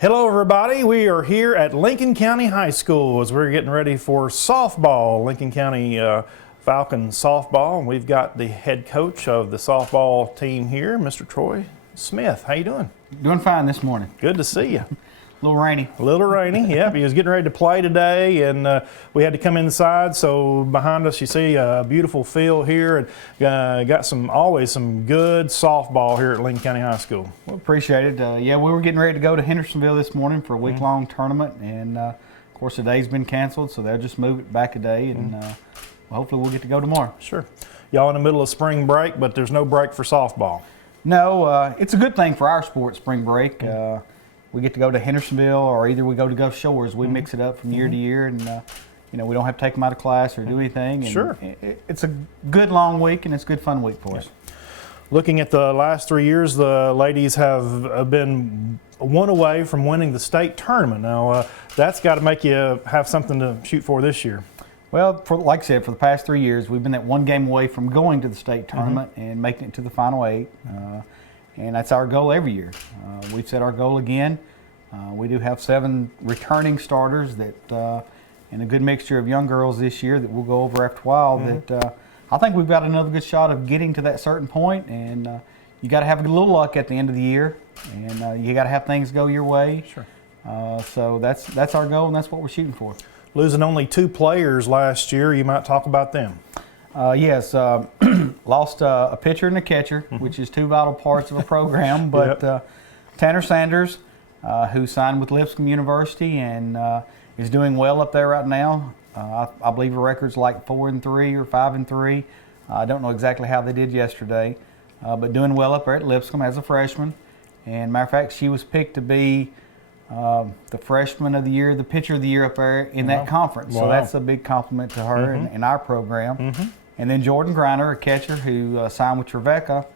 Hello everybody, we are here at Lincoln County High School as we're getting ready for softball, Lincoln County Falcon softball. We've got the head coach of the softball team here, Mr. Troy Smith. How you doing? Doing fine this morning. Good to see you. A little rainy. A little rainy, yep. He was getting ready to play today, and we had to come inside. So behind us, you see a beautiful field here, and got always some good softball here at Lincoln County High School. Well, appreciate it. Yeah, we were getting ready to go to Hendersonville this morning for a week-long tournament, and of course the day's been canceled, so they'll just move it back a day, and hopefully we'll get to go tomorrow. Sure. Y'all in the middle of spring break, but there's no break for softball. No, it's a good thing for our sport, spring break. We get to go to Hendersonville, or either we go to Gulf Shores. We mix it up from year to year, and we don't have to take them out of class or do anything. And sure. It's a good long week, and it's a good fun week for us. Looking at the last 3 years, the ladies have been one away from winning the state tournament. Now, that's got to make you have something to shoot for this year. Well, like I said, for the past 3 years, we've been that one game away from going to the state tournament and making it to the Final Eight. And that's our goal every year. We've set our goal again. We do have 7 returning starters that, and a good mixture of young girls this year that we'll go over after a while. That I think we've got another good shot of getting to that certain point. And you got to have a little luck at the end of the year, and you got to have things go your way. Sure. So that's our goal, and that's what we're shooting for. Losing only 2 players last year, you might talk about them. Yes, lost a pitcher and a catcher, which is 2 vital parts of a program. But Tanner Sanders, who signed with Lipscomb University and is doing well up there right now. I believe her record's like 4-3 or 5-3. I don't know exactly how they did yesterday, but doing well up there at Lipscomb as a freshman. And matter of fact, she was picked to be the freshman of the year, the pitcher of the year up there in that conference. So that's a big compliment to her and our program. And then Jordan Griner, a catcher who signed with Trevecca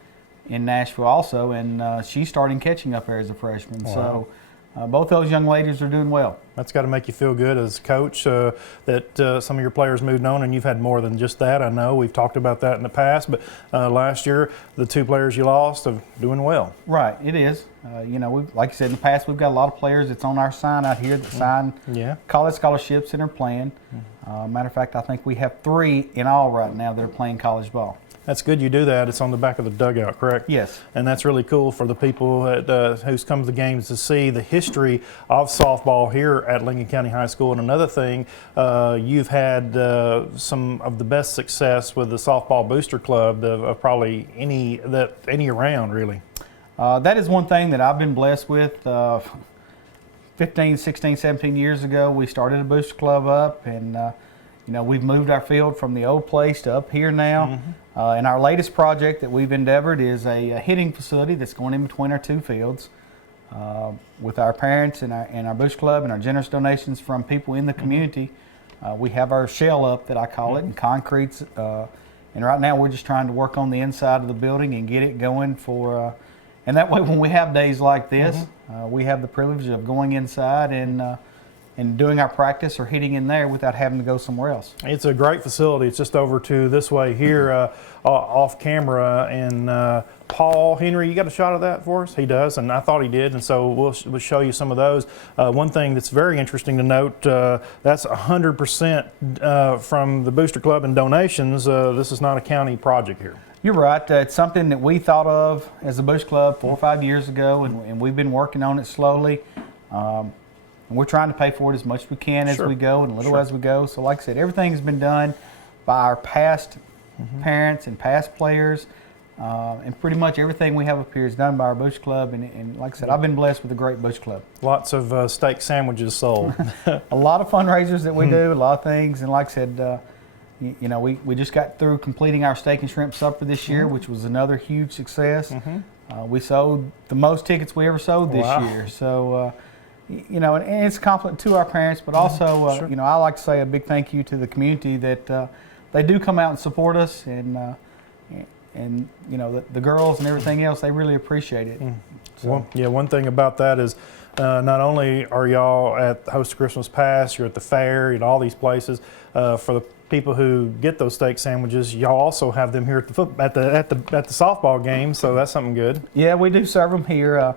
in Nashville also, and she's starting catching up there as a freshman. Wow. So both those young ladies are doing well. That's got to make you feel good as a coach that some of your players moved on, and you've had more than just that. I know we've talked about that in the past, but last year the 2 players you lost are doing well. Right, it is. Like you said, in the past we've got a lot of players that's on our sign out here that sign college scholarships and are playing. Matter of fact, I think we have 3 in all right now that are playing college ball. That's good you do that. It's on the back of the dugout, correct? Yes. And that's really cool for the people who's come to the games to see the history of softball here at Lincoln County High School. And another thing, you've had some of the best success with the softball booster club of probably any around, really. That is one thing that I've been blessed with. 15, 16, 17 years ago, we started a booster club up, and we've moved our field from the old place to up here now. And our latest project that we've endeavored is a hitting facility that's going in between our 2 fields. With our parents and our booster club and our generous donations from people in the community, we have our shell up, that I call it, and concretes. And right now we're just trying to work on the inside of the building and get it going for. And that way, when we have days like this, we have the privilege of going inside and doing our practice or hitting in there without having to go somewhere else. It's a great facility. It's just over to this way here off camera. And Paul Henry, you got a shot of that for us? He does, and I thought he did, and so we'll show you some of those. One thing that's very interesting to note, that's 100% from the Booster Club and donations. This is not a county project here. You're right. It's something that we thought of as a Booster Club 4 or 5 years ago, and we've been working on it slowly. And we're trying to pay for it as much as we can as we go and a little as we go. So like I said, everything has been done by our past parents and past players. And pretty much everything we have up here is done by our Booster Club. And like I said, I've been blessed with a great Booster Club. Lots of steak sandwiches sold. A lot of fundraisers that we do, a lot of things. And like I said, we just got through completing our steak and shrimp supper this year, which was another huge success. We sold the most tickets we ever sold this year. So, and it's a compliment to our parents, but also, I like to say a big thank you to the community that they do come out and support us, and the girls and everything else, they really appreciate it. So. One thing about that is not only are y'all at the Host of Christmas Pass, you're at the fair, and all these places. For the people who get those steak sandwiches, y'all also have them here at the softball game, so that's something good. Yeah, we do serve them here.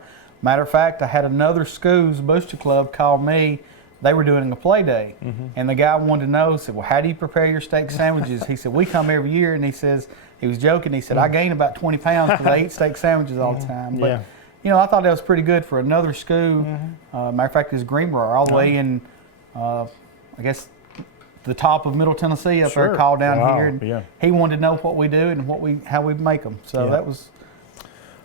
Matter of fact, I had another school's booster club call me. They were doing a play day, and the guy wanted to know, said, well, how do you prepare your steak sandwiches? He said, we come every year, and he says, he was joking, he said, I gain about 20 pounds because I eat steak sandwiches all the time. But, I thought that was pretty good for another school. Matter of fact, it was Greenbrier, all the way in, I guess, the top of Middle Tennessee up there, called down here. And he wanted to know what we do and how we make them. So that was...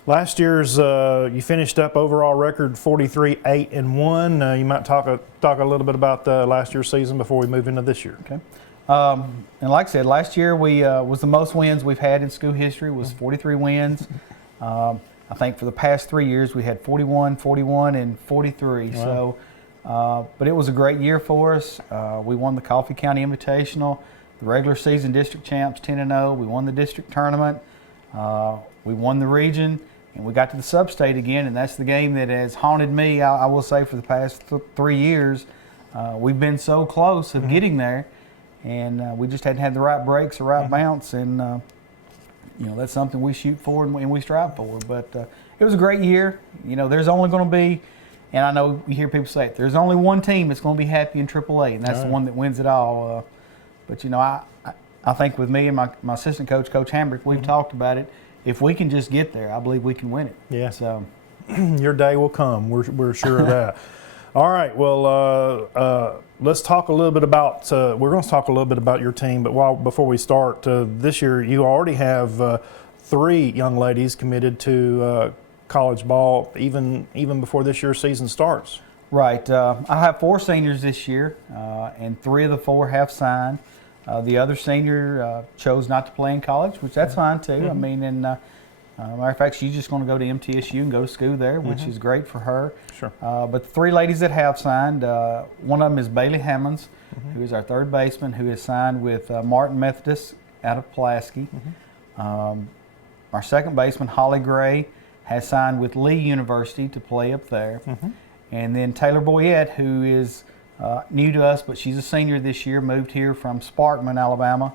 Last year's, you finished up overall record 43-8-1. You might talk a little bit about last year's season before we move into this year. Okay. And like I said, last year we was the most wins we've had in school history. Was 43 wins. I think for the past 3 years we had 41, 41, and 43. Wow. So, but it was a great year for us. We won the Coffee County Invitational, the regular season district champs 10-0. We won the district tournament. We won the region. And we got to the sub-state again, and that's the game that has haunted me, I will say, for the past 3 years. We've been so close of getting there, and we just hadn't had the right breaks, the right bounce, and that's something we shoot for and we strive for. But it was a great year. There's only going to be, and I know you hear people say it, there's only one team that's going to be happy in AAA, and that's the one that wins it all. But I think with me and my assistant coach, Coach Hambrick, we've talked about it. If we can just get there, I believe we can win it. Yeah. So, your day will come. We're sure of that. All right. Well, let's talk a little bit about. We're going to talk a little bit about your team, but before we start, this year you already have 3 young ladies committed to college ball, even before this year's season starts. Right. I have 4 seniors this year, and 3 of the 4 have signed. The other senior chose not to play in college, which that's fine too. I mean, and matter of fact, she's just going to go to MTSU and go to school there, which is great for her. Sure. But the 3 ladies that have signed, one of them is Bailey Hammonds, who is our third baseman, who has signed with Martin Methodist out of Pulaski. Our second baseman, Holly Gray, has signed with Lee University to play up there. And then Taylor Boyette, who is new to us, but she's a senior this year, moved here from Sparkman, Alabama.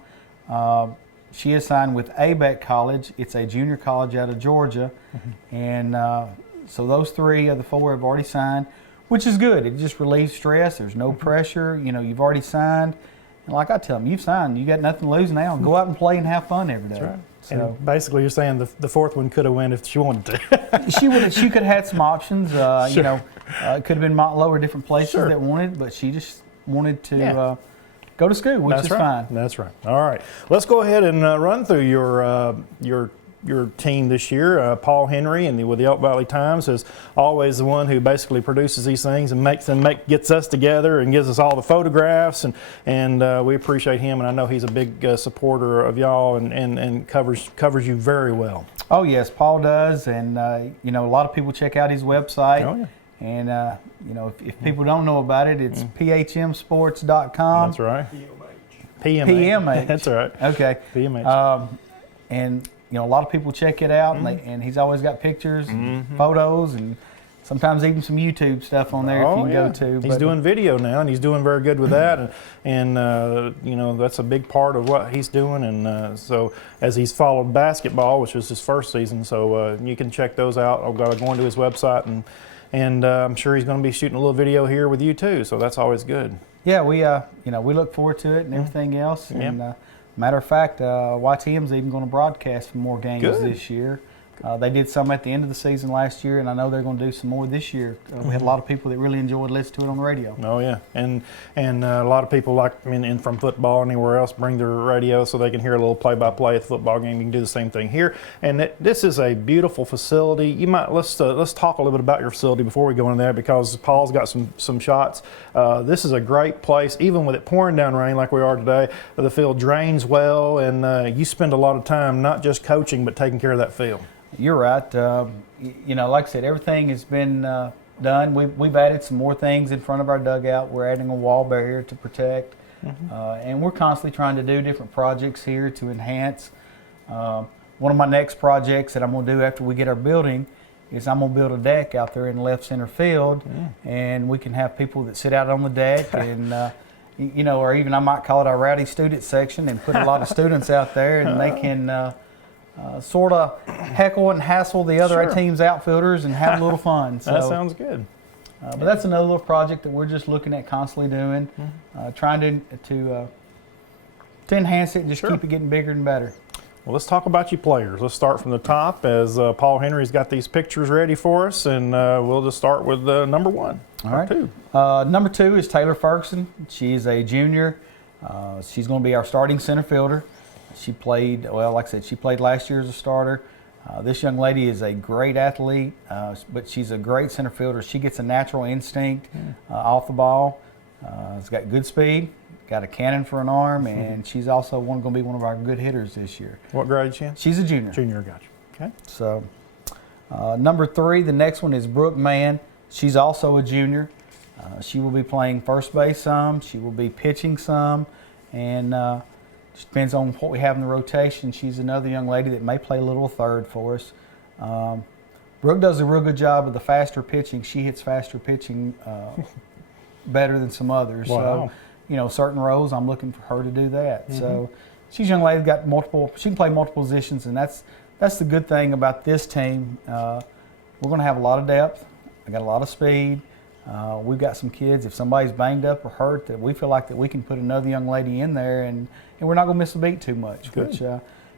She is signed with ABEC College. It's a junior college out of Georgia. And so those 3 of the 4 have already signed, which is good. It just relieves stress. There's no pressure. You've already signed. And like I tell them, you've signed. You got nothing to lose now. Go out and play and have fun every day. That's right. So, and basically, you're saying the 4th one could have won if she wanted to. She could have had some options. Sure. It could have been lower different places that wanted, but she just wanted to go to school, which is fine. That's right. All right, let's go ahead and run through your team this year. Paul Henry and with the Elk Valley Times is always the one who basically produces these things and gets us together and gives us all the photographs, and we appreciate him, and I know he's a big supporter of y'all and covers you very well. Oh yes, Paul does, and a lot of people check out his website. Oh, yeah. And if people don't know about it, it's phmsports.com. That's right. PMH. That's right. Okay. PMH. And a lot of people check it out, and he's always got pictures, and photos, and sometimes even some YouTube stuff on there if you can go to. He's doing video now, and he's doing very good with that, and that's a big part of what he's doing. And so as he's followed basketball, which was his first season, so you can check those out. I've got to go into his website, and I'm sure he's going to be shooting a little video here with you too. So that's always good. Yeah, we look forward to it and everything else. And matter of fact, YTM's even going to broadcast more games this year. They did some at the end of the season last year, and I know they're going to do some more this year. We had a lot of people that really enjoyed listening to it on the radio. Oh yeah, and a lot of people from football anywhere else bring their radio so they can hear a little play-by-play at the football game. You can do the same thing here. And this is a beautiful facility. Let's talk a little bit about your facility before we go in there, because Paul's got some shots. This is a great place, even with it pouring down rain like we are today. The field drains well, and you spend a lot of time not just coaching but taking care of that field. You're right. Like I said, everything has been done. We've added some more things in front of our dugout. We're adding a wall barrier to protect, and we're constantly trying to do different projects here to enhance. One of my next projects that I'm going to do after we get our building is I'm going to build a deck out there in the left center field, and we can have people that sit out on the deck and or even I might call it our rowdy student section, and put a lot of students out there, and they can sort of heckle and hassle the other Sure. team's outfielders and have a little fun. So, That sounds good. but that's another little project that we're just looking at constantly doing, trying to enhance it and just Sure. keep it getting bigger and better. Well, let's talk about you players. Let's start from the top as Paul Henry's got these pictures ready for us, and we'll just start with number one. All right. Two. Number 2 is Taylor Ferguson. She's a junior. She's going to be our starting center fielder. She played, well, like I said, she played last year as a starter. This young lady is a great athlete, but she's a great center fielder. She gets a natural instinct off the ball. She's got good speed, got a cannon for an arm, and she's also going to be one of our good hitters this year. What grade is she in? She's a junior. Junior, gotcha. Okay. So, number 3, the next one is Brooke Mann. She's also a junior. She will be playing first base some. She will be pitching some, and just depends on what we have in the rotation. She's another young lady that may play a little third for us. Brooke does a real good job with the faster pitching. She hits faster pitching better than some others. Wow. So, certain roles, I'm looking for her to do that. So, she's a young lady got multiple. She can play multiple positions, and that's the good thing about this team. We're going to have a lot of depth. I got a lot of speed. We've got some kids, if somebody's banged up or hurt, that we feel like that we can put another young lady in there, and we're not going to miss a beat too much. Good. Which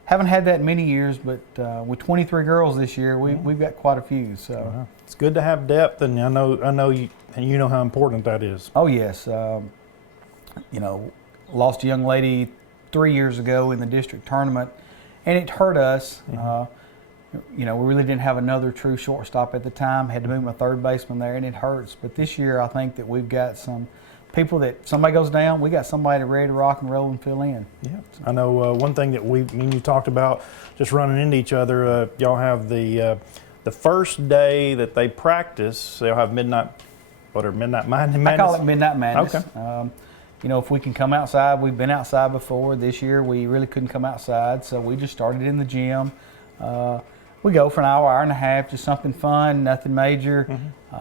haven't had that in many years, but with 23 girls this year, we've got quite a few. So It's good to have depth, and I know you know how important that is. oh yes, lost a young lady 3 years ago in the district tournament, and it hurt us. We really didn't have another true shortstop at the time. Had to move my third baseman there, and it hurts. But this year, I think that we've got some people that somebody goes down, we got somebody ready to rock and roll and fill in. Yeah, I know one thing that me and you talked about just running into each other. Y'all have the first day that they practice. They'll have midnight madness. I call it midnight madness. Okay. If we can come outside, we've been outside before. This year, we really couldn't come outside, so we just started in the gym. We go for an hour and a half, just something fun, nothing major.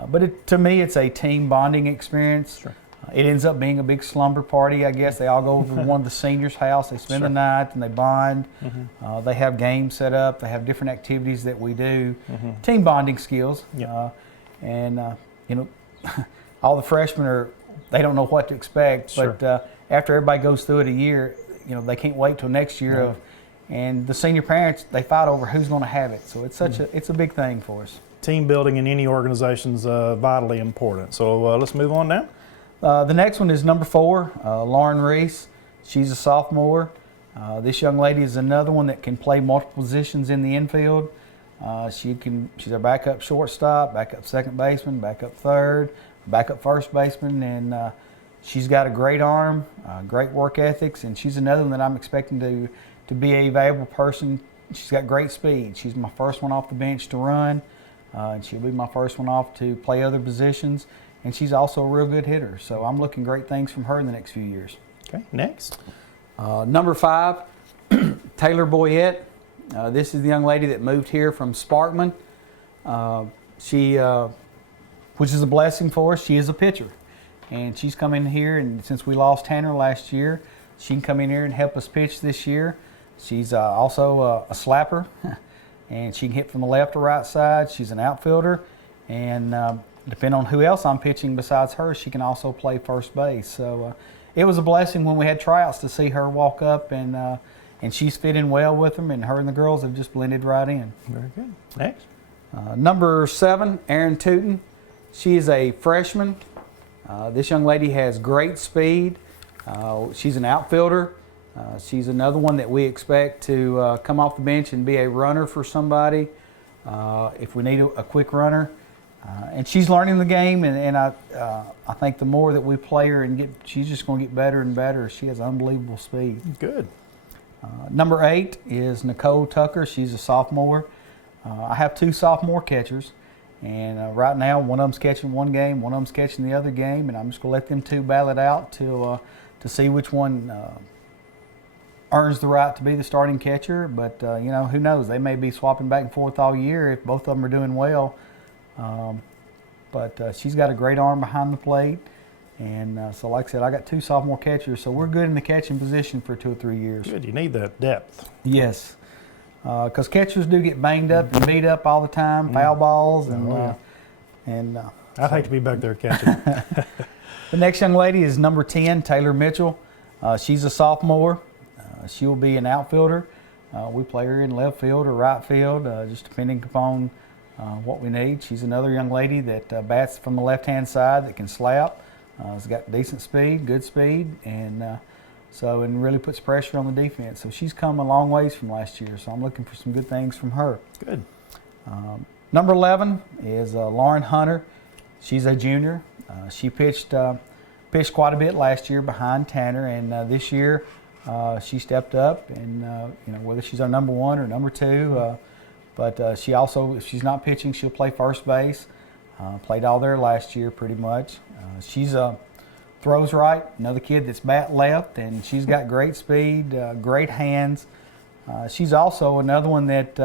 But to me, it's a team bonding experience. Sure. It ends up being a big slumber party, I guess. They all go over to one of the seniors' house. They spend the night and they bond. They have games set up. They have different activities that we do. Team bonding skills. Yep. All the freshmen they don't know what to expect. Sure. But after everybody goes through it a year, they can't wait till next year. And the senior parents, they fight over who's going to have it. So it's it's a big thing for us. Team building in any organization is vitally important. So let's move on now. The next one is number 4, Lauren Reese. She's a sophomore. This young lady is another one that can play multiple positions in the infield. She's a backup shortstop, backup second baseman, backup third, backup first baseman, and she's got a great arm, great work ethics, and she's another one that I'm expecting to be a valuable person. She's got great speed. She's my first one off the bench to run, and she'll be my first one off to play other positions. And she's also a real good hitter. So I'm looking great things from her in the next few years. Okay, next. Number 5, Taylor Boyette. This is the young lady that moved here from Sparkman. She, which is a blessing for us, she is a pitcher. And she's come in here, and since we lost Tanner last year, she can come in here and help us pitch this year. She's also a slapper, and she can hit from the left or right side. She's an outfielder, and depending on who else I'm pitching besides her, she can also play first base. So it was a blessing when we had tryouts to see her walk up, and she's fitting well with them, and her and the girls have just blended right in. Very good. Next. Number 7, Erin Tootin. She is a freshman. This young lady has great speed. She's an outfielder. She's another one that we expect to come off the bench and be a runner for somebody if we need a quick runner. And she's learning the game, and I think the more that we play her she's just going to get better and better. She has unbelievable speed. Good. Number 8 is Nicole Tucker. She's a sophomore. I have 2 sophomore catchers, and right now one of them's catching one game, one of them's catching the other game, and I'm just going to let them 2 battle it out to see which one earns the right to be the starting catcher. But who knows? They may be swapping back and forth all year if both of them are doing well. But she's got a great arm behind the plate, and so like I said, I got 2 sophomore catchers, so we're good in the catching position for 2 or 3 years. Good. You need that depth. Yes. because catchers do get banged up and beat up all the time, foul balls, and I'd hate to be back there catching. The next young lady is number 10, Taylor Mitchell. She's a sophomore. She will be an outfielder. We play her in left field or right field, just depending upon what we need. She's another young lady that bats from the left-hand side that can slap. Has got decent speed, good speed, and really puts pressure on the defense. So she's come a long ways from last year. So I'm looking for some good things from her. Good. Number 11 is Lauren Hunter. She's a junior. She pitched quite a bit last year behind Tanner, and this year she stepped up. And whether she's our number 1 or number 2, but she also, if she's not pitching, she'll play first base. Played all there last year pretty much. She's throws right, another kid that's bat left, and she's got great speed, great hands. She's also another one that,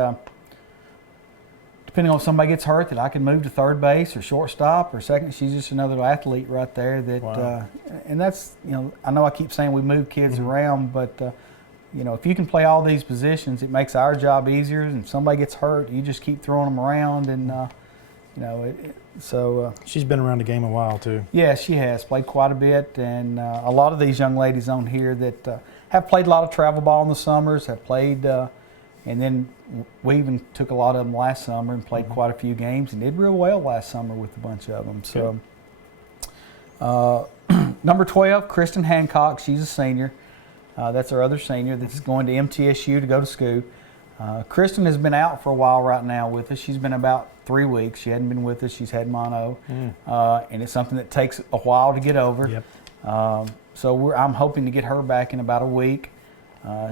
depending on if somebody gets hurt, that I can move to third base or shortstop or second. She's just another athlete right there. That, wow. And that's, I know I keep saying we move kids around, but if you can play all these positions, it makes our job easier. And if somebody gets hurt, you just keep throwing them around, and she's been around the game a while too. Yeah, she has played quite a bit, and a lot of these young ladies on here that have played a lot of travel ball in the summers, have played, and then we even took a lot of them last summer and played quite a few games and did real well last summer with a bunch of them. So, number 12, Kristen Hancock. She's a senior. That's our other senior that's going to MTSU to go to school. Kristen has been out for a while right now with us. She's been about 3 weeks. She hadn't been with us. She's had mono, and it's something that takes a while to get over. Yep. So I'm hoping to get her back in about a week.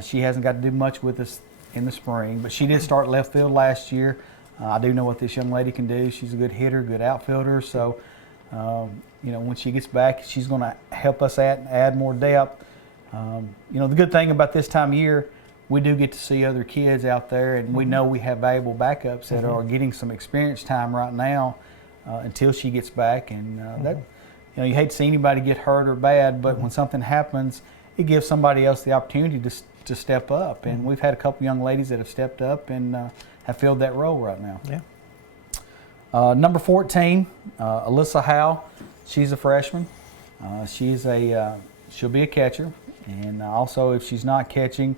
She hasn't got to do much with us in the spring, but she did start left field last year. I do know what this young lady can do. She's a good hitter, good outfielder. So, when she gets back, she's going to help us add more depth. The good thing about this time of year, we do get to see other kids out there, and we know we have valuable backups that are getting some experience time right now until she gets back. And you hate to see anybody get hurt or bad, but when something happens, it gives somebody else the opportunity to step up. And we've had a couple young ladies that have stepped up and have filled that role right now. Yeah. Number 14, Alyssa Howe. She's a freshman. She'll be a catcher, and also if she's not catching,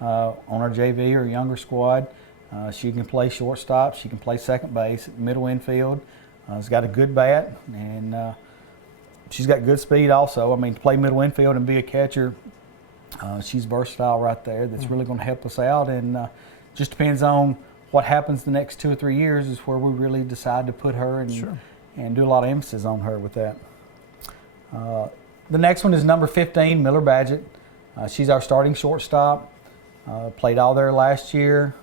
on our JV or younger squad, she can play shortstop. She can play second base, middle infield. She's got a good bat, and she's got good speed also. I mean, to play middle infield and be a catcher, she's versatile right there. That's really going to help us out, and just depends on what happens the next 2 or 3 years is where we really decide to put her and do a lot of emphasis on her with that. The next one is number 15, Miller Badgett. She's our starting shortstop. Played all there last year.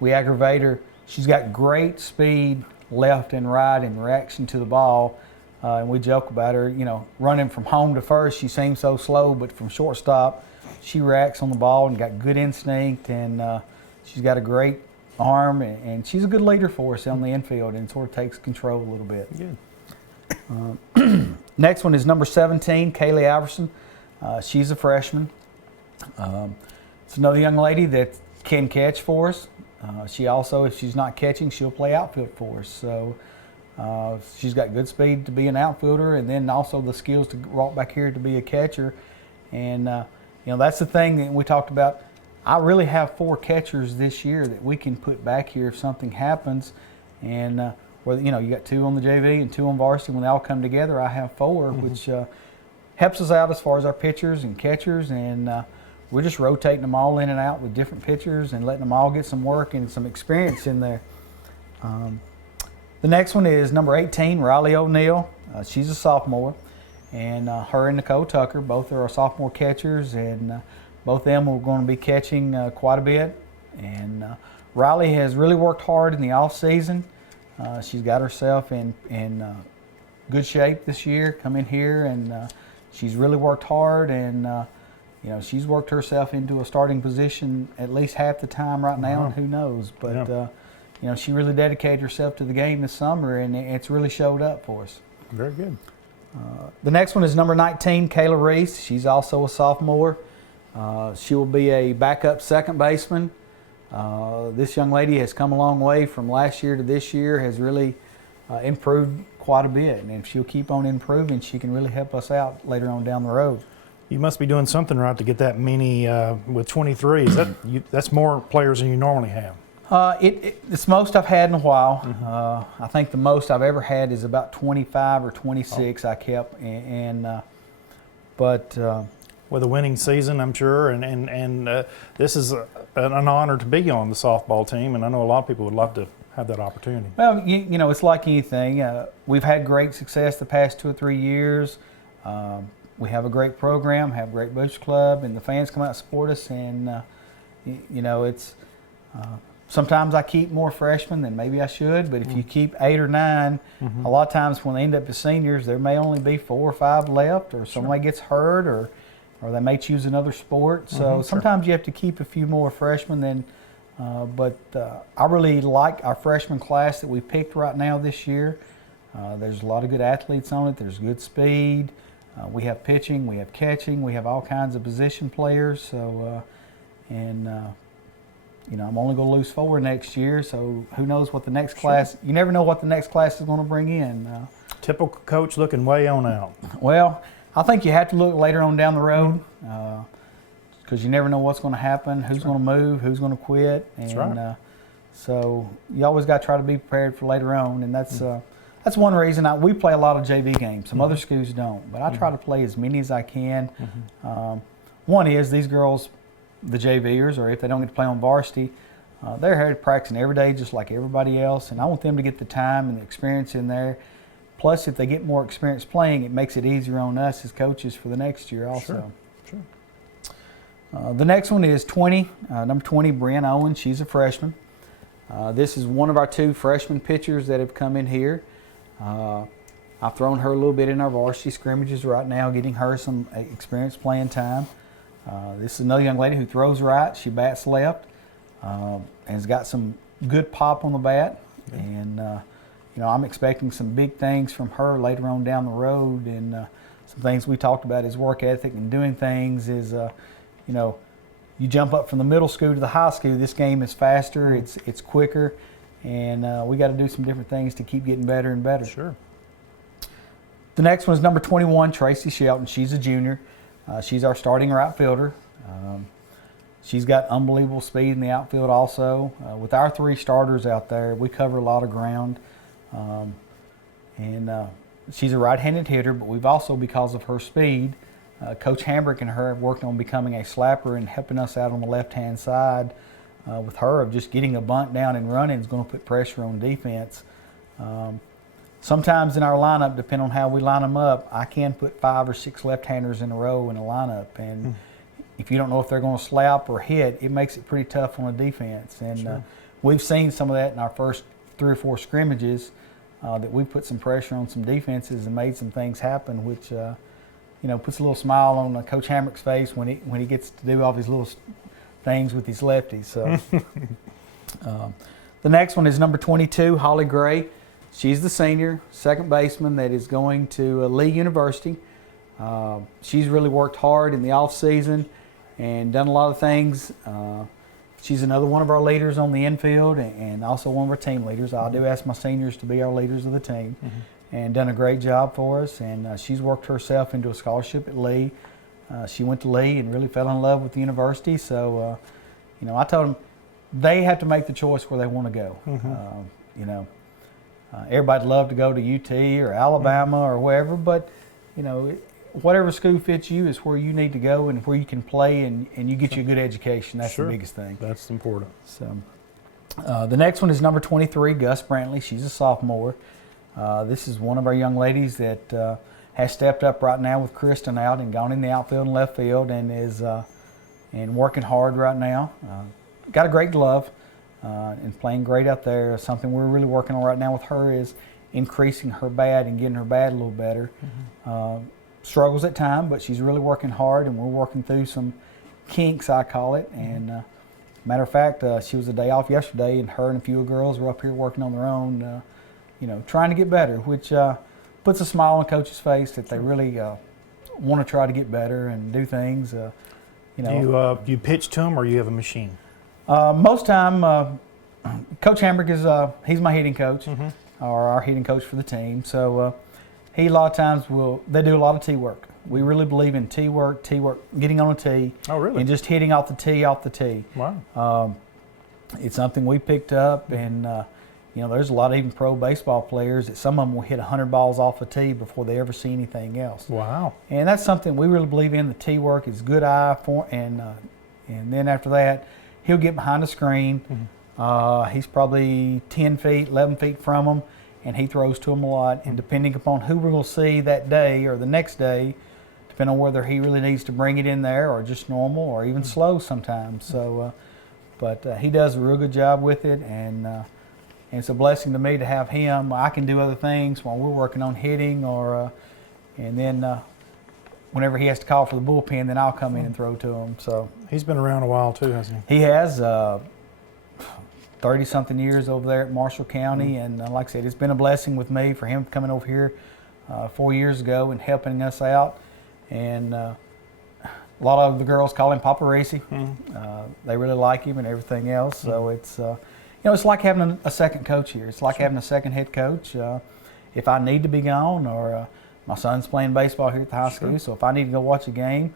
We aggravate her. She's got great speed left and right in reaction to the ball. And we joke about her, running from home to first, she seems so slow, but from shortstop, she reacts on the ball and got good instinct, and she's got a great arm, and she's a good leader for us on the infield and sort of takes control a little bit. Good. Next one is number 17, Kaylee Iverson. She's a freshman. It's another young lady that can catch for us. She also, if she's not catching, she'll play outfield for us. So she's got good speed to be an outfielder, and then also the skills to walk back here to be a catcher. And that's the thing that we talked about. I really have 4 catchers this year that we can put back here if something happens. And whether you got 2 on the JV and 2 on varsity, when they all come together, I have 4, which helps us out as far as our pitchers and catchers, and we're just rotating them all in and out with different pitchers and letting them all get some work and some experience in there. The next one is number 18, Riley O'Neill. She's a sophomore, and her and Nicole Tucker, both are our sophomore catchers, and both of them are going to be catching quite a bit. And Riley has really worked hard in the off season. She's got herself in good shape this year, come in here, and she's really worked hard, and she's worked herself into a starting position at least half the time right now, and who knows. But she really dedicated herself to the game this summer, and it's really showed up for us. Very good. The next one is number 19, Kayla Reese. She's also a sophomore. She will be a backup second baseman. This young lady has come a long way from last year to this year, has really improved quite a bit. And if she'll keep on improving, she can really help us out later on down the road. You must be doing something right to get that many with 23. That's more players than you normally have. It's most I've had in a while. I think the most I've ever had is about 25 or 26 I kept. But with a winning season, I'm sure, and this is an honor to be on the softball team, and I know a lot of people would love to have that opportunity. Well, you know, it's like anything. We've had great success the past 2 or 3 years. We have a great program, have a great Booster Club, and the fans come out and support us. And you know, it's sometimes I keep more freshmen than maybe I should, but if you keep 8 or 9, a lot of times when they end up as seniors, there may only be 4 or 5 left, or somebody gets hurt, or they may choose another sport. So sometimes you have to keep a few more freshmen than. But I really like our freshman class that we picked right now this year. There's a lot of good athletes on it. There's good speed. We have pitching, we have catching, we have all kinds of position players. So, you know, I'm only going to lose 4 next year. So who knows what the next class? You never know what the next class is going to bring in. Typical coach looking way on out. Well, I think you have to look later on down the road. Because you never know what's going to happen, who's going to move, who's going to quit, and so you always got to try to be prepared for later on, and that's one reason we play a lot of JV games. Some other schools don't, but I try to play as many as I can. One is these girls, the JVers, or if they don't get to play on varsity, they're here practicing every day just like everybody else, and I want them to get the time and the experience in there. Plus, if they get more experience playing, it makes it easier on us as coaches for the next year also. Sure. The next one is 20, number 20, Brianna Owens. She's a freshman. This is one of our 2 freshman pitchers that have come in here. I've thrown her a little bit in our varsity scrimmages right now, getting her some experience playing time. This is another young lady who throws right. She bats left and has got some good pop on the bat. And, you know, I'm expecting some big things from her later on down the road. And some things we talked about is work ethic and doing things is, you know, you jump up from the middle school to the high school, this game is faster, it's quicker, and we got to do some different things to keep getting better and better. Sure. The next one is number 21, Tracy Shelton. She's a junior. She's our starting right fielder. She's got unbelievable speed in the outfield also. With our 3 starters out there, we cover a lot of ground. She's a right-handed hitter, but we've also, because of her speed, Coach Hambrick and her have worked on becoming a slapper and helping us out on the left-hand side with her of just getting a bunt down and running is going to put pressure on defense. Sometimes in our lineup, depending on how we line them up, I can put 5 or 6 left-handers in a row in a lineup. And if you don't know if they're going to slap or hit, it makes it pretty tough on a defense. And we've seen some of that in our first 3 or 4 scrimmages that we put some pressure on some defenses and made some things happen, which you know, puts a little smile on Coach Hamrick's face when he gets to do all these little things with his lefties. So, the next one is number 22, Holly Gray. She's the senior second baseman that is going to Lee University. She's really worked hard in the off season and done a lot of things. She's another one of our leaders on the infield and also one of our team leaders. I do ask my seniors to be our leaders of the team. And done a great job for us, and she's worked herself into a scholarship at Lee. She went to Lee and really fell in love with the university, so you know, I told them they have to make the choice where they want to go. You know, everybody'd love to go to UT or Alabama or wherever, but you know, whatever school fits you is where you need to go and where you can play and you get you a good education. That's the biggest thing. That's important. So the next one is number 23, Gus Brantley. She's a sophomore. This is one of our young ladies that has stepped up right now with Kristen out and gone in the outfield and left field and is and working hard right now. Got a great glove and playing great out there. Something we're really working on right now with her is increasing her bat and getting her bat a little better. Struggles at times, but she's really working hard, and we're working through some kinks, I call it. And matter of fact, she was a day off yesterday, and her and a few girls were up here working on their own. You know, trying to get better, which puts a smile on Coach's face that they really want to try to get better and do things. You know, You pitch to them, or you have a machine? most time, Coach Hambrick is he's my hitting coach, or our hitting coach for the team. So he a lot of times they do a lot of tee work. We really believe in tee work, getting on a tee, Oh, really? and just hitting off the tee. Wow. It's something we picked up, and you know, there's a lot of even pro baseball players that some of them will hit 100 balls off a tee before they ever see anything else. Wow. And that's something we really believe in. The tee work is good eye for, and then after that, he'll get behind the screen. He's probably 10 feet, 11 feet from them, and he throws to them a lot. And depending upon who we're going to see that day or the next day, depending on whether he really needs to bring it in there or just normal or even slow sometimes. So, but he does a real good job with it, and it's a blessing to me to have him. I can do other things while we're working on hitting, or and then whenever he has to call for the bullpen, then I'll come in and throw to him. So He's been around a while too, hasn't he? he has 30-something years over there at Marshall County, and like I said, it's been a blessing with me for him coming over here 4 years ago and helping us out. And a lot of the girls call him Papa Racy. They really like him and everything else. So it's you know, it's like having a second coach here. It's like having a second head coach. If I need to be gone, or my son's playing baseball here at the high school, so if I need to go watch a game,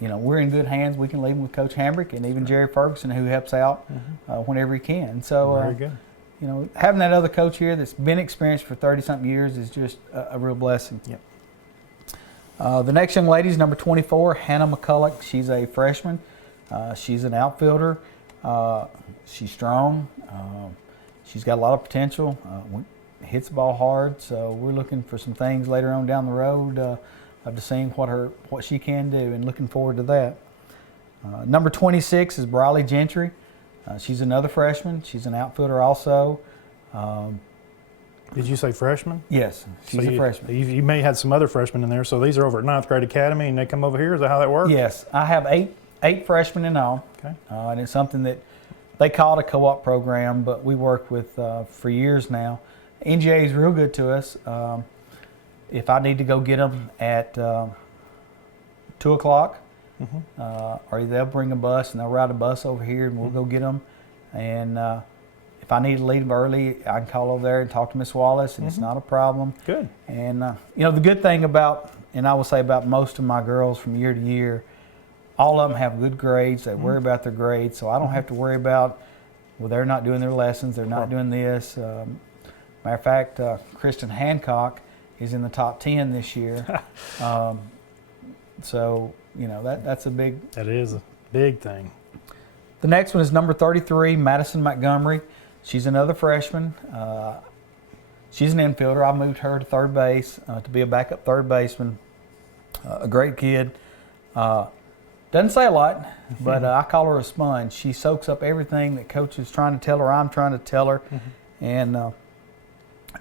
you know, we're in good hands. We can leave him with Coach Hambrick and even Jerry Ferguson, who helps out whenever he can. So, Very good. you know, having that other coach here that's been experienced for 30-something years is just a real blessing. Yep. The next young lady is number 24, Hannah McCulloch. She's a freshman. She's an outfielder. She's strong. She's got a lot of potential. Hits the ball hard. So we're looking for some things later on down the road of seeing what she can do, and looking forward to that. Number 26 is Briley Gentry. She's another freshman. She's an outfielder also. Did you say freshman? Yes, she's a freshman. You may have some other freshmen in there. So these are over at 9th grade academy, and they come over here. Is that how that works? Yes, I have eight freshmen in all. Okay. And it's something that they call it a co-op program, but we work with for years now. NGA is real good to us. If I need to go get them at 2 o'clock, or they'll bring a bus and they'll ride a bus over here, and we'll go get them. And if I need to leave them early, I can call over there and talk to Miss Wallace, and it's not a problem. Good. And you know, the good thing about, and I will say about most of my girls from year to year, all of them have good grades. They worry about their grades, so I don't have to worry about, well, they're not doing their lessons, they're not doing this. Matter of fact, Kristen Hancock is in the top 10 this year. So, you know, that's a big... That is a big thing. The next one is number 33, Madison Montgomery. She's another freshman. She's an infielder. I moved her to third base to be a backup third baseman. A great kid. Doesn't say a lot, but I call her a sponge. She soaks up everything that Coach is trying to tell her, I'm trying to tell her. And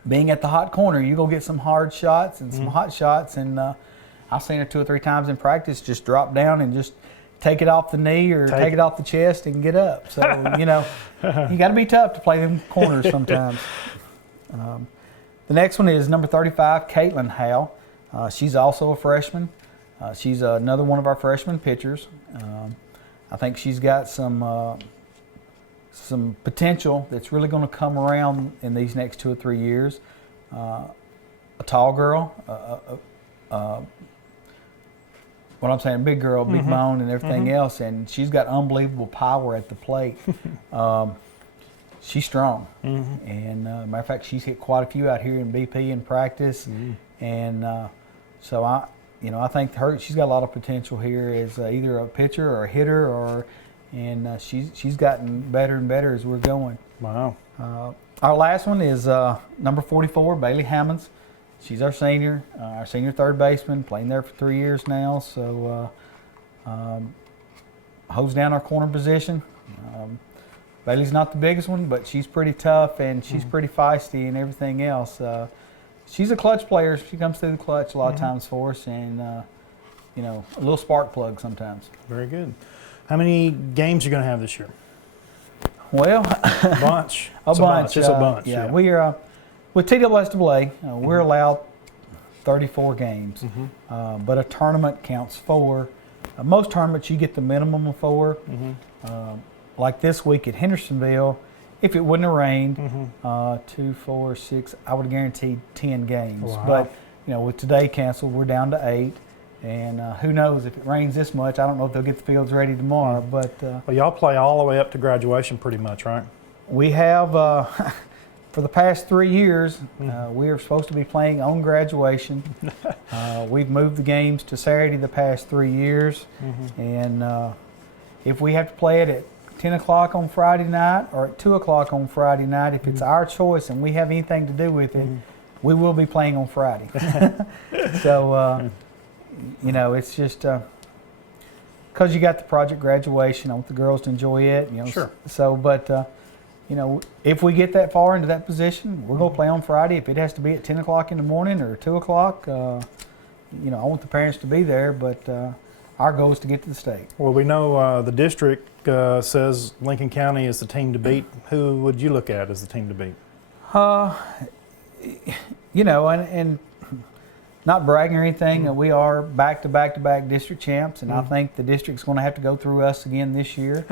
being at the hot corner, you go get some hard shots and some hot shots. And I've seen her 2 or 3 times in practice just drop down and just take it off the knee or take it off the chest and get up. So, you know, you got to be tough to play them corners sometimes. The next one is number 35, Caitlin Howe. She's also a freshman. She's another one of our freshman pitchers. I think she's got some potential that's really going to come around in these next 2 or 3 years. A tall girl, what I'm saying, big girl, big bone and everything else, and she's got unbelievable power at the plate. She's strong, and matter of fact, she's hit quite a few out here in BP in practice, and so I think she's got a lot of potential here as either a pitcher or a hitter, and she's gotten better and better as we're going. Wow. Our last one is number 44, Bailey Hammonds. She's our senior third baseman, playing there for 3 years now. So holds down our corner position. Bailey's not the biggest one, but she's pretty tough and she's pretty feisty and everything else. She's a clutch player. She comes through the clutch a lot of times for us, and you know, a little spark plug sometimes. Very good. How many games are you going to have this year? Well, A bunch. a bunch. Just a bunch. Yeah, we are with TWSAA. We're allowed 34 games, but a tournament counts 4. Most tournaments you get the minimum of 4. Like this week at Hendersonville, if it wouldn't have rained, 2, 4, 6, I would have guaranteed 10 games. Wow. But with today canceled, we're down to 8. And who knows, if it rains this much, I don't know if they'll get the fields ready tomorrow. But well, y'all play all the way up to graduation pretty much, right? we have, for the past 3 years, we are supposed to be playing on graduation. We've moved the games to Saturday the past 3 years. And if we have to play it at 10 o'clock on Friday night or at 2 o'clock on Friday night, if it's our choice and we have anything to do with it, we will be playing on Friday. So, it's just because you got the project graduation. I want the girls to enjoy it. Sure. So, but if we get that far into that position, we're going to play on Friday. If it has to be at 10 o'clock in the morning or 2 o'clock, I want the parents to be there. But our goal is to get to the state. Well, we know the district says Lincoln County is the team to beat. Who would you look at as the team to beat? And not bragging or anything, we are back-to-back district champs, and I think the district's going to have to go through us again this year.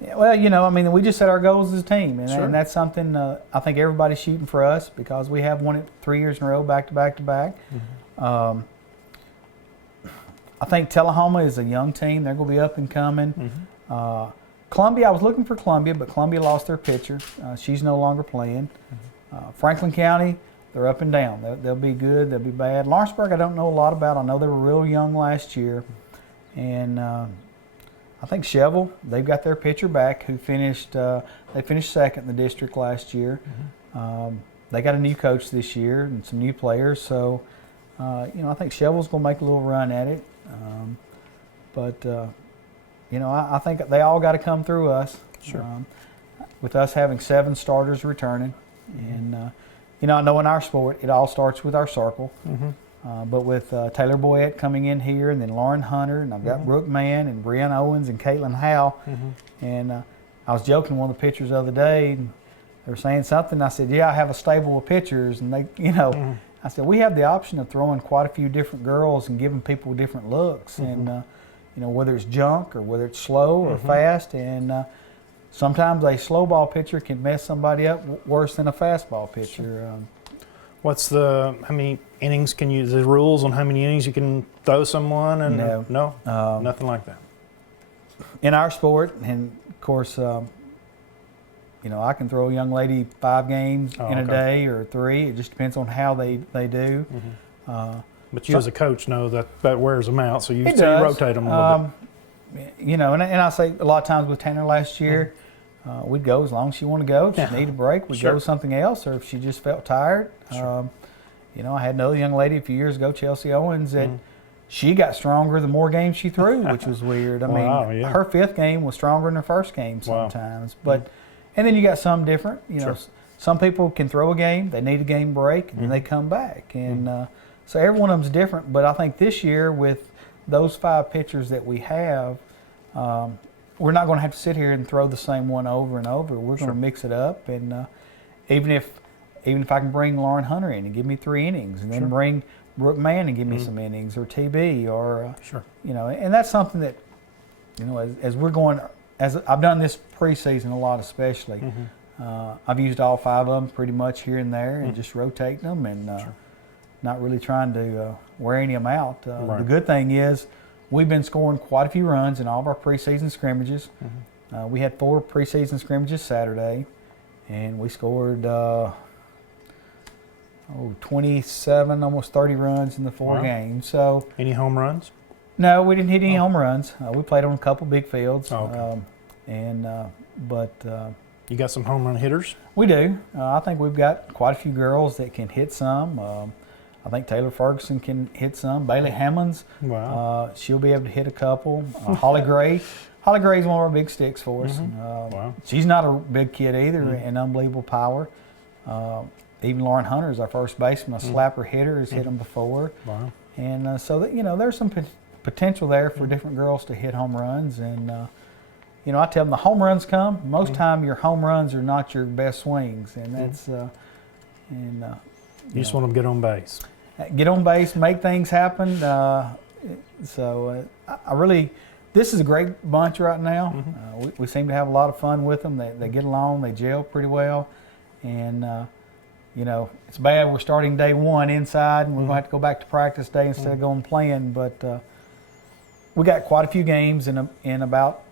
We just set our goals as a team, and that's something I think everybody's shooting for us because we have won it 3 years in a row, back-to-back. I think Tullahoma is a young team. They're going to be up and coming. Columbia, I was looking for Columbia, but Columbia lost their pitcher. She's no longer playing. Franklin County, they're up and down. They'll be good, they'll be bad. Lawrenceburg, I don't know a lot about. I know they were real young last year. And I think Chevel, they've got their pitcher back who finished second in the district last year. They got a new coach this year and some new players. So, I think Chevel's going to make a little run at it. I think they all got to come through us. Sure. With us having 7 starters returning. And, I know in our sport, it all starts with our circle. But with Taylor Boyette coming in here, and then Lauren Hunter, and I've got Brooke Mann, and Brianna Owens, and Caitlin Howe. And I was joking with one of the pitchers the other day, and they were saying something. I said, yeah, I have a stable of pitchers. And they, I said, we have the option of throwing quite a few different girls and giving people different looks. And, whether it's junk or whether it's slow or fast. And sometimes a slow ball pitcher can mess somebody up worse than a fastball pitcher. How many innings can you, the rules on how many innings you can throw someone? And No. Nothing like that. In our sport, and of course, I can throw a young lady 5 games in a day or 3. It just depends on how they do. But you as a coach know that wears them out, so you rotate them a little bit. And I say a lot of times with Tanner last year, we'd go as long as she wanted to go. If she needed a break, we'd go something else, or if she just felt tired. I had another young lady a few years ago, Chelsea Owens, that she got stronger the more games she threw, which was weird. I mean, her 5th game was stronger than her 1st game sometimes. But and then you got some different. Some people can throw a game, they need a game break, and then they come back. And so every one of them's different. But I think this year with those 5 pitchers that we have, we're not going to have to sit here and throw the same one over and over. We're going to mix it up, and even if I can bring Lauren Hunter in and give me 3 innings, and then bring Brooke Mann and give me some innings, or TB, or and that's something that as we're going, as I've done this preseason a lot, especially. I've used all 5 of them pretty much here and there, and just rotating them, and not really trying to wear any of them out. The good thing is, we've been scoring quite a few runs in all of our preseason scrimmages. We had 4 preseason scrimmages Saturday, and we scored 27, almost 30 runs in the 4 games. So, any home runs? No, we didn't hit any home runs. We played on a couple big fields. You got some home run hitters? We do. I think we've got quite a few girls that can hit some. I think Taylor Ferguson can hit some. Bailey Hammonds, she'll be able to hit a couple. Holly Gray. Holly Gray's one of our big sticks for us. She's not a big kid either, and unbelievable power. Even Lauren Hunter is our first baseman, a slapper hitter, has hit them before. And so there's some potential there for different girls to hit home runs. And I tell them the home runs come. Most time your home runs are not your best swings, and that's you just want them to get on base. Get on base, make things happen. So I really, this is a great bunch right now. We seem to have a lot of fun with them. They get along, they gel pretty well, and you know, it's bad we're starting day one inside and we're going to have to go back to practice day instead of going playing, but we got quite a few games in about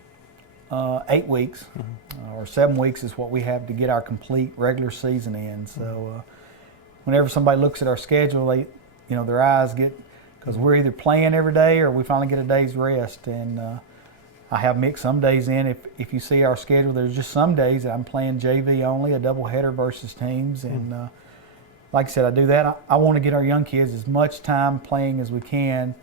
8 weeks, or 7 weeks is what we have to get our complete regular season in. So whenever somebody looks at our schedule, they, you know, their eyes get, because we're either playing every day or we finally get a day's rest. And I have mixed some days in. If you see our schedule, there's just some days that I'm playing JV only, a doubleheader versus teams. And like I said, I do that. I want to get our young kids as much time playing as we can.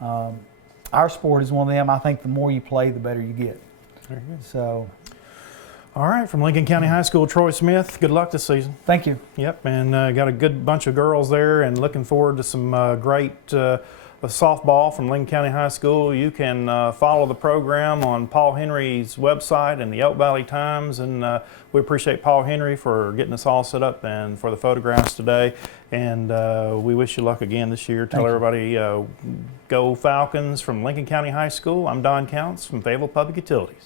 Our sport is one of them. I think the more you play, the better you get. Very good. So, all right, from Lincoln County High School, Troy Smith, good luck this season. thank you. Yep, and got a good bunch of girls there, and looking forward to some great softball from Lincoln County High School. You can follow the program on Paul Henry's website and the Elk Valley Times, and we appreciate Paul Henry for getting us all set up and for the photographs today. And we wish you luck again this year. Tell everybody, go Falcons from Lincoln County High School. I'm Don Counts from Fayetteville Public Utilities.